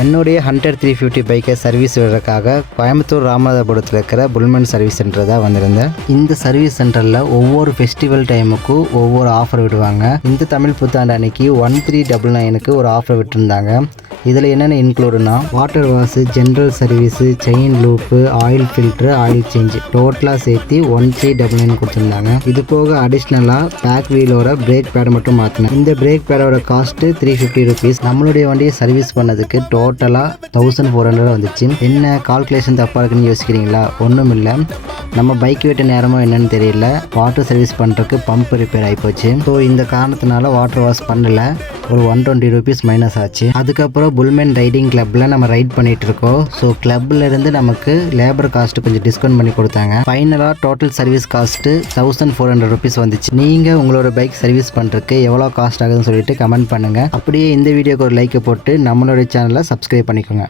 என்னுடைய ஹண்டர் 350 பைக்கை சர்வீஸ் விடுறதுக்காக கோயம்புத்தூர் ராமநாதபுரத்தில் இருக்கிற புல்மன் சர்வீஸ் சென்டர் தான் வந்திருந்தேன். இந்த சர்வீஸ் சென்டரில் ஒவ்வொரு ஃபெஸ்டிவல் டைமுக்கும் ஒவ்வொரு ஆஃபர் விடுவாங்க. இந்த தமிழ் புத்தாண்டு அன்னைக்கு 1399க்கு ஒரு ஆஃபர் விட்டுருந்தாங்க. இதில் என்னென்ன இன்க்ளூடுனா water wash, general service, chain loop, oil filter, oil change டோட்டலாக சேர்த்து 1399 கொடுத்துருந்தாங்க. இது போக அடிஷ்னலாக பேக் வீலோட பிரேக் பேடை மட்டும் மாற்றினேன். இந்த பிரேக் பேடோட காஸ்ட்டு 350 ருபீஸ். நம்மளுடைய வண்டியை சர்வீஸ் பண்ணதுக்கு டோட்டலாக 1400 வந்துச்சு. என்ன கால்குலேஷன் தப்பாக இருக்குன்னு யோசிக்கிறீங்களா? ஒன்றும் இல்லை, நம்ம பைக் விட்ட நேரமோ என்னன்னு தெரியல, வாட்டர் சர்வீஸ் பண்ணுறதுக்கு பம்ப் ரிப்பேர் ஆகிப்போச்சு. ஸோ இந்த காரணத்தினால வாட்டர் வாஷ் பண்ணல, ஒரு 120 ருபீஸ் மைனஸ் ஆச்சு. அதுக்கப்புறம் புல்மன் ரைடிங் கிளப்பில் நம்ம ரைட் பண்ணிகிட்டு இருக்கோம். ஸோ கிளப்லேருந்து நமக்கு லேபர் காஸ்ட்டு கொஞ்சம் டிஸ்கவுண்ட் பண்ணி கொடுத்தாங்க. ஃபைனலாக டோட்டல் சர்வீஸ் காஸ்ட்டு 1400 ருபீஸ் வந்துச்சு. நீங்கள் உங்களோட பைக் சர்வீஸ் பண்ணுறதுக்கு எவ்வளோ காஸ்ட் ஆகுதுன்னு சொல்லிட்டு கமெண்ட் பண்ணுங்கள். அப்படியே இந்த வீடியோக்கு ஒரு லைக்கை போட்டு நம்மளோட சேனலை சப்ஸ்கிரைப் பண்ணிக்கோங்க.